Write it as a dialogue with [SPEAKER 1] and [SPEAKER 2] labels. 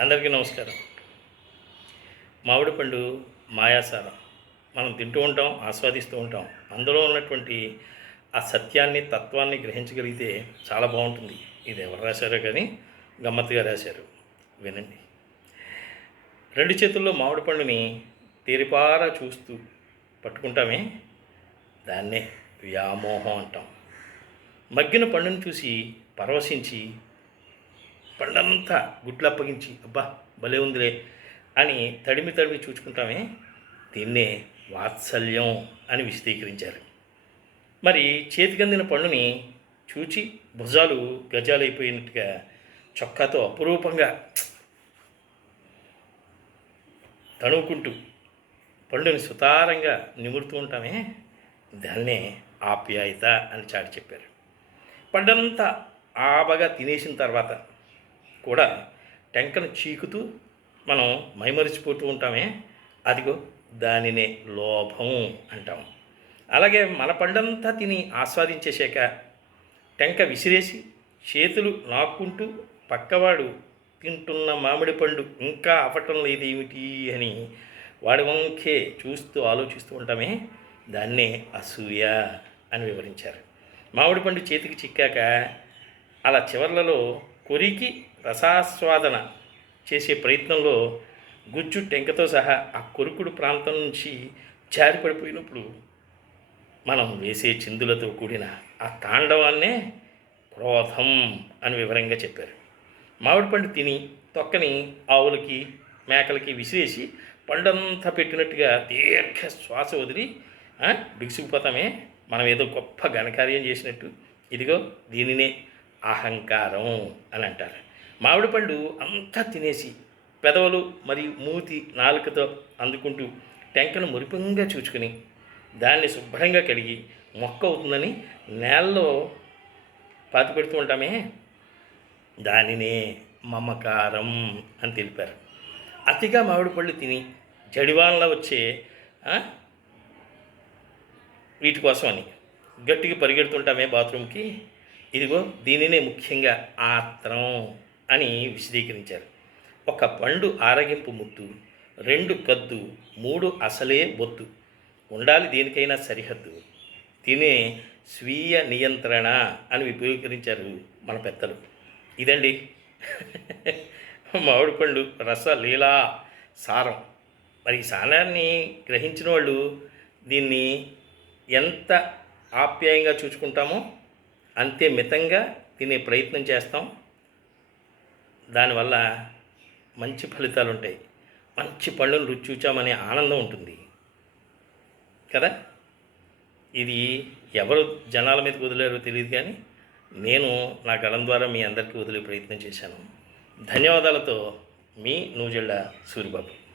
[SPEAKER 1] అందరికీ నమస్కారం. మామిడి పండు మాయాసారం. మనం తింటూ ఉంటాం ఆస్వాదిస్తూ ఉంటాం. అందులో ఉన్నటువంటి ఆ సత్యాన్ని తత్వాన్ని గ్రహించగలిగితే చాలా బాగుంటుంది. ఇది ఎవరు రాశారో కానీ గమ్మత్తుగా రాశారు. వినండి. రెండు చేతుల్లో మామిడి పండుని తీరిపారా చూస్తూ పట్టుకుంటామే. దాన్నే వ్యామోహం అంటాం. మగ్గిన పండును చూసి పరవశించి పండంతా గుట్లు అప్పగించి అబ్బా భలే ఉందిలే అని తడిమి తడిమి చూచుకుంటామే దీన్నే వాత్సల్యం అని విశదీకరించారు. మరి చేతికందిన పండుని చూచి భుజాలు గజాలైపోయినట్టుగా చొక్కాతో అపురూపంగా తణువుకుంటూ పండుని సుతారంగా నిమురుతూ ఉంటామే దాన్నే ఆప్యాయత అని చాటి చెప్పారు. పండంతా ఆబగా తినేసిన తర్వాత కూడా టెంకను చీకుతూ మనం మైమరిచిపోతూ ఉంటామే. అదిగో దానినే లోభం అంటాం. అలాగే మన పండంతా తిని ఆస్వాదించేశాక టెంక విసిరేసి చేతులు నాక్కుంటూ పక్కవాడు తింటున్న మామిడి పండు ఇంకా అవ్వటం లేదేమిటి అని వాడి వంకే చూస్తూ ఆలోచిస్తూ ఉంటామే. దాన్నే అసూయ అని వివరించారు. మామిడి పండు చేతికి చిక్కాక అలా చివర్లలో కొరికి రసాస్వాదన చేసే ప్రయత్నంలో గుజ్జు టెంకతో సహా ఆ కొరుకుడు ప్రాంతం నుంచి జారిపడిపోయినప్పుడు మనం వేసే చిందులతో కూడిన ఆ తాండవాన్నే క్రోధం అని వివరంగా చెప్పారు. మామిడి పండు తిని తొక్కని ఆవులకి మేకలకి విసిరేసి పండంతా పెట్టినట్టుగా దీర్ఘ శ్వాస వదిలి బిగుసుకుపోతామే. మనం ఏదో గొప్ప ఘనకార్యం చేసినట్టు. ఇదిగో దీనినే అహంకారం అని అంటారు. మామిడి పండు అంతా తినేసి పెదవులు మరియు మూతి నాలుకతో అందుకుంటూ టెంకను మురిపంగా చూచుకుని దాన్ని శుభ్రంగా కడిగి మొక్క అవుతుందని నేలలో పాతి పెడుతూ ఉంటామే. దానినే మమకారం అని తెలిపారు. అతిగా మామిడి పళ్ళు తిని జడివాన్లా వచ్చే వీటి కోసం అని గట్టిగా పరిగెడుతుంటామే బాత్రూమ్కి. ఇదిగో దీనినే ముఖ్యంగా ఆత్రం అని విశదీకరించారు. ఒక పండు ఆరగింపు ముద్దు రెండు కద్దు మూడు అసలే బొత్తు. ఉండాలి దేనికైనా సరిహద్దు. తినే స్వీయ నియంత్రణ అని ఉపయోగించారు మన పెద్దలు. ఇదండి. మామిడి పండు రస లీలా సారం. మరి ఈ సారాన్ని గ్రహించిన వాళ్ళు దీన్ని ఎంత ఆప్యాయంగా చూసుకుంటామో అంతే మితంగా తినే ప్రయత్నం చేస్తాం. దానివల్ల మంచి ఫలితాలు ఉంటాయి. మంచి పళ్ళను రుచి చూచామనే ఆనందం ఉంటుంది. కదా? ఇది ఎవరు జనాల మీదకి వదిలేరో తెలియదు కానీ నేను నా గళం ద్వారా మీ అందరికీ వదిలే ప్రయత్నం చేశాను. ధన్యవాదాలతో మీ నూజెళ్ళ సూరిబాబు.